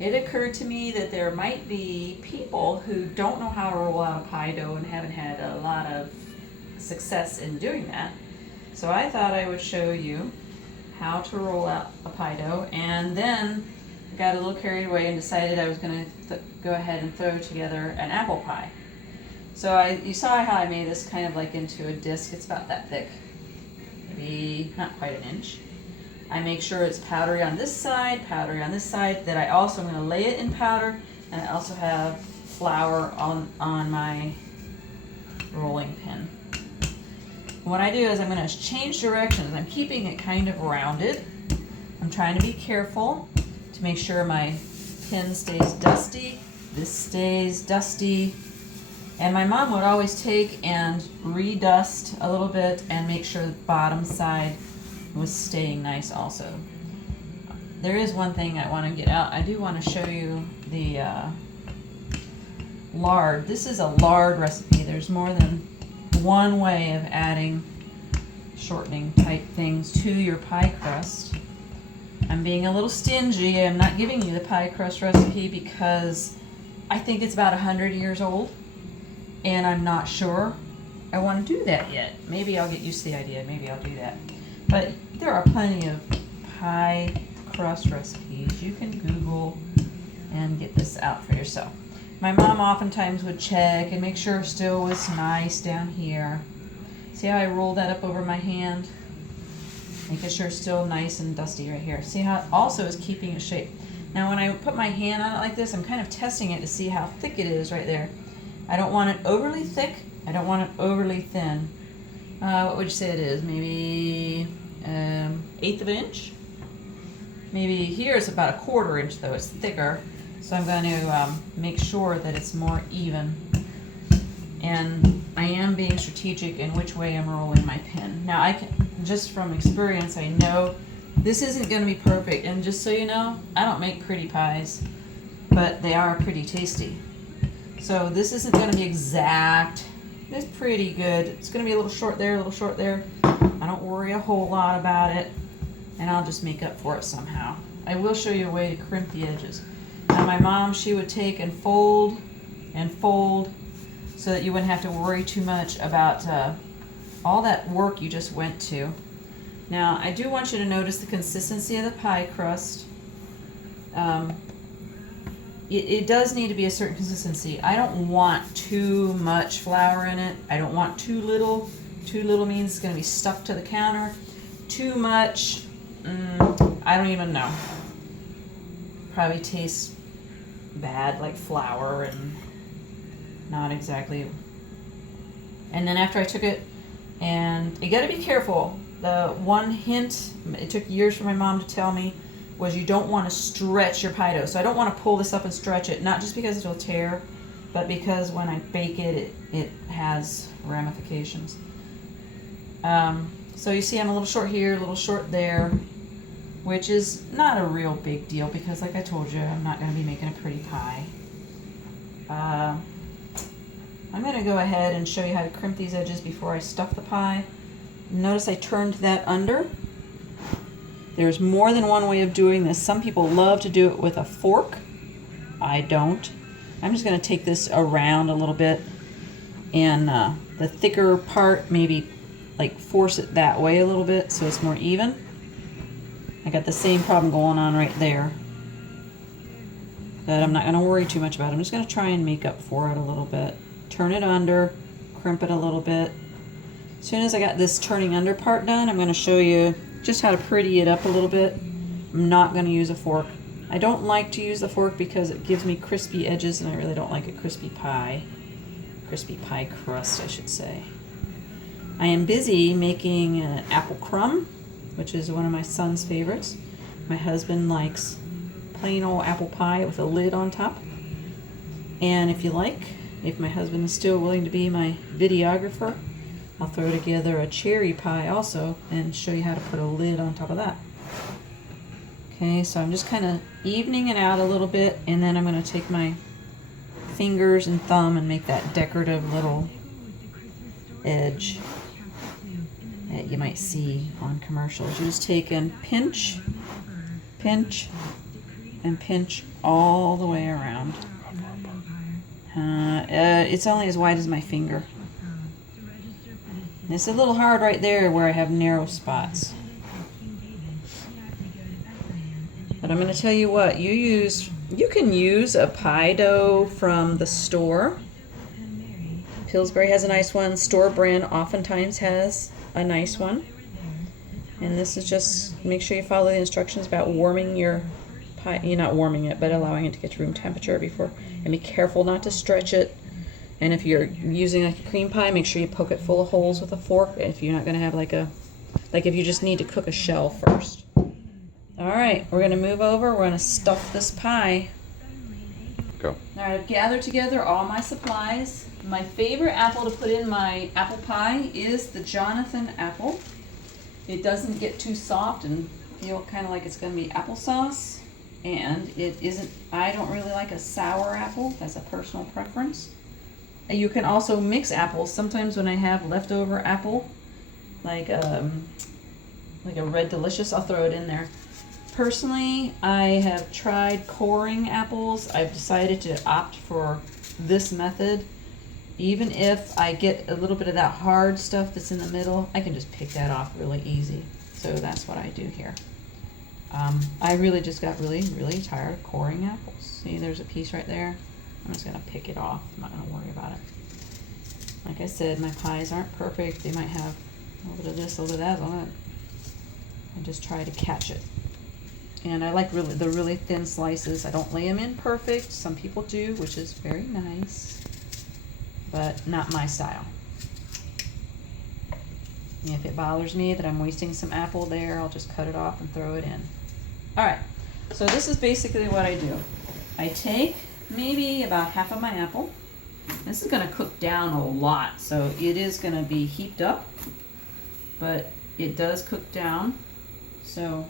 it occurred to me that there might be people who don't know how to roll out a pie dough and haven't had a lot of success in doing that. So I thought I would show you how to roll out a pie dough, and then got a little carried away and decided I was going to go ahead and throw together an apple pie. So you saw how I made this kind of like into a disc. It's about that thick, maybe not quite an inch. I make sure it's powdery on this side, powdery on this side. That I also am going to lay it in powder, and I also have flour on my rolling pin. What I do is I'm going to change directions. I'm keeping it kind of rounded. I'm trying to be careful to make sure my pin stays dusty. This stays dusty. And my mom would always take and redust a little bit and make sure the bottom side was staying nice also. There is one thing I want to get out. I do want to show you the lard. This is a lard recipe. There's more than one way of adding shortening type things to your pie crust. I'm being a little stingy. I'm not giving you the pie crust recipe because I think it's about 100 years old, and I'm not sure I want to do that yet. Maybe I'll get used to the idea. Maybe I'll do that. But there are plenty of pie crust recipes. You can Google and get this out for yourself. My mom oftentimes would check and make sure it still was nice down here. See how I rolled that up over my hand? Making sure it's still nice and dusty right here. See how it also is keeping its shape. Now when I put my hand on it like this, I'm kind of testing it to see how thick it is right there. I don't want it overly thick. I don't want it overly thin. What would you say it is? Maybe 1/8 of an inch? Maybe here it's about 1/4 inch though. It's thicker. So I'm going to make sure that it's more even. And I am being strategic in which way I'm rolling my pin. Now I can, just from experience, I know this isn't going to be perfect. And just so you know, I don't make pretty pies, but they are pretty tasty. So this isn't going to be exact. It's pretty good. It's going to be a little short there, a little short there. I don't worry a whole lot about it, and I'll just make up for it somehow. I will show you a way to crimp the edges. Now my mom, she would take and fold so that you wouldn't have to worry too much about all that work you just went to. Now I do want you to notice the consistency of the pie crust. It does need to be a certain consistency. I don't want too much flour in it. I don't want too little. Too little means it's going to be stuck to the counter. Too much, I don't even know. Probably tastes bad, like flour, and not exactly. And then after I took it, and you got to be careful. The one hint, it took years for my mom to tell me, was you don't want to stretch your pie dough. So I don't want to pull this up and stretch it, not just because it'll tear, but because when I bake it, it has ramifications. So you see I'm a little short here, a little short there, which is not a real big deal because like I told you, I'm not going to be making a pretty pie. I'm going to go ahead and show you how to crimp these edges before I stuff the pie. Notice I turned that under. There's more than one way of doing this. Some people love to do it with a fork. I don't. I'm just going to take this around a little bit, and the thicker part, maybe like force it that way a little bit so it's more even. I got the same problem going on right there, but I'm not going to worry too much about it. I'm just going to try and make up for it a little bit. Turn it under, crimp it a little bit. As soon as I got this turning under part done, I'm going to show you just how to pretty it up a little bit. I'm not going to use a fork. I don't like to use the fork because it gives me crispy edges, and I really don't like a crispy pie crust, I should say. I am busy making an apple crumb, which is one of my son's favorites. My husband likes plain old apple pie with a lid on top. And if my husband is still willing to be my videographer, I'll throw together a cherry pie also and show you how to put a lid on top of that. Okay, so I'm just kind of evening it out a little bit, and then I'm going to take my fingers and thumb and make that decorative little edge that you might see on commercials. You just take and pinch, pinch, and pinch all the way around. It's only as wide as my finger. It's a little hard right there where I have narrow spots. But I'm going to tell you what, you can use a pie dough from the store. Pillsbury has a nice one. Store brand oftentimes has a nice one. And this is just, make sure you follow the instructions about warming your pie. You're not warming it, but allowing it to get to room temperature before. And be careful not to stretch it. And if you're using like a cream pie, make sure you poke it full of holes with a fork. If you're not going to have like if you just need to cook a shell first. All right, we're going to move over. We're going to stuff this pie. Go. All right, I've gathered together all my supplies. My favorite apple to put in my apple pie is the Jonathan apple. It doesn't get too soft and feel kind of like it's going to be applesauce. And it isn't, I don't really like a sour apple. That's a personal preference. You can also mix apples. Sometimes when I have leftover apple, like a Red Delicious, I'll throw it in there. Personally, I have tried coring apples. I've decided to opt for this method. Even if I get a little bit of that hard stuff that's in the middle, I can just pick that off really easy. So that's what I do here. I really just got really, really tired of coring apples. See, there's a piece right there. I'm just going to pick it off. I'm not going to worry about it. Like I said, my pies aren't perfect. They might have a little bit of this, a little bit of that on it. I just try to catch it. And I like the really thin slices. I don't lay them in perfect. Some people do, which is very nice, but not my style. And if it bothers me that I'm wasting some apple there, I'll just cut it off and throw it in. All right, so this is basically what I do. I take maybe about half of my apple. This is going to cook down a lot, so it is going to be heaped up, but it does cook down, so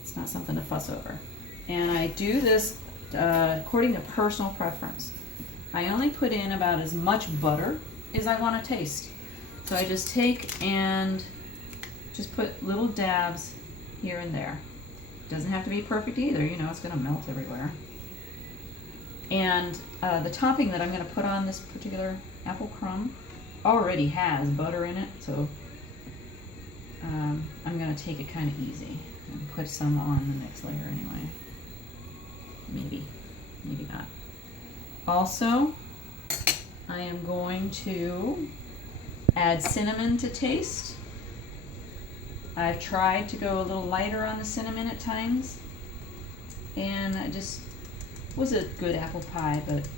it's not something to fuss over. And I do this according to personal preference. I only put in about as much butter as I want to taste. So I just take and just put little dabs here and there. Doesn't have to be perfect either, you know, it's going to melt everywhere. And the topping that I'm going to put on this particular apple crumb already has butter in it, so I'm going to take it kind of easy and put some on the next layer anyway. Maybe not. Also, I am going to add cinnamon to taste. I've tried to go a little lighter on the cinnamon at times, and it just was a good apple pie, but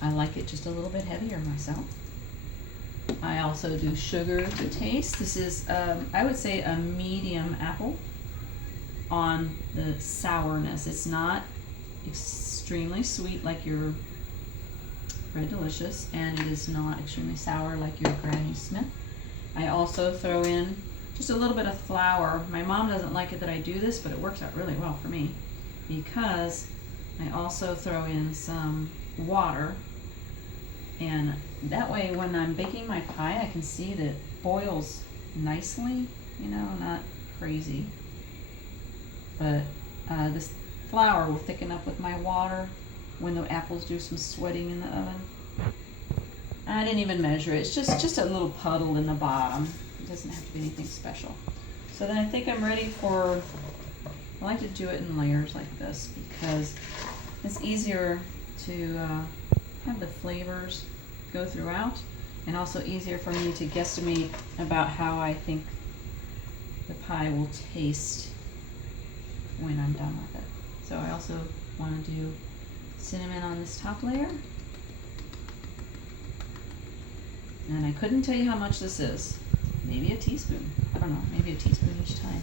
I like it just a little bit heavier myself. I also do sugar to taste. This is, I would say, a medium apple on the sourness. It's not extremely sweet like your Red Delicious, and it is not extremely sour like your Granny Smith. I also throw in just a little bit of flour. My mom doesn't like it that I do this, but it works out really well for me because I also throw in some water, and that way when I'm baking my pie I can see that it boils nicely, you know, not crazy. But this flour will thicken up with my water when the apples do some sweating in the oven. I didn't even measure it. It's just a little puddle in the bottom. It doesn't have to be anything special. So then I think I'm ready for, I like to do it in layers like this because it's easier to have the flavors go throughout, and also easier for me to guesstimate about how I think the pie will taste when I'm done with it. So I also want to do cinnamon on this top layer. And I couldn't tell you how much this is. Maybe a teaspoon. I don't know, maybe a teaspoon each time.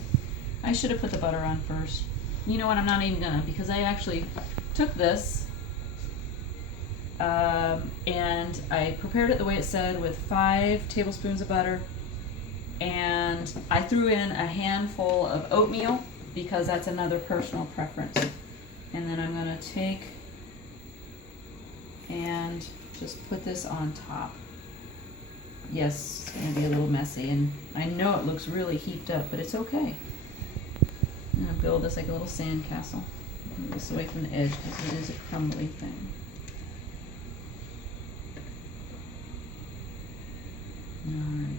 I should have put the butter on first. You know what, I'm not even gonna, because I actually took this and I prepared it the way it said with 5 tablespoons of butter, and I threw in a handful of oatmeal because that's another personal preference. And then I'm gonna take and just put this on top. Yes, it's gonna be a little messy, and I know it looks really heaped up, but it's okay. I'm gonna build this like a little sand castle. Move this away from the edge because it is a crumbly thing. Alright.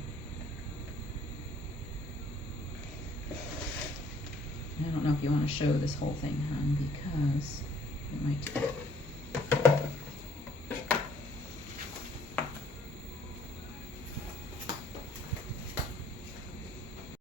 I don't know if you want to show this whole thing, hon, because it might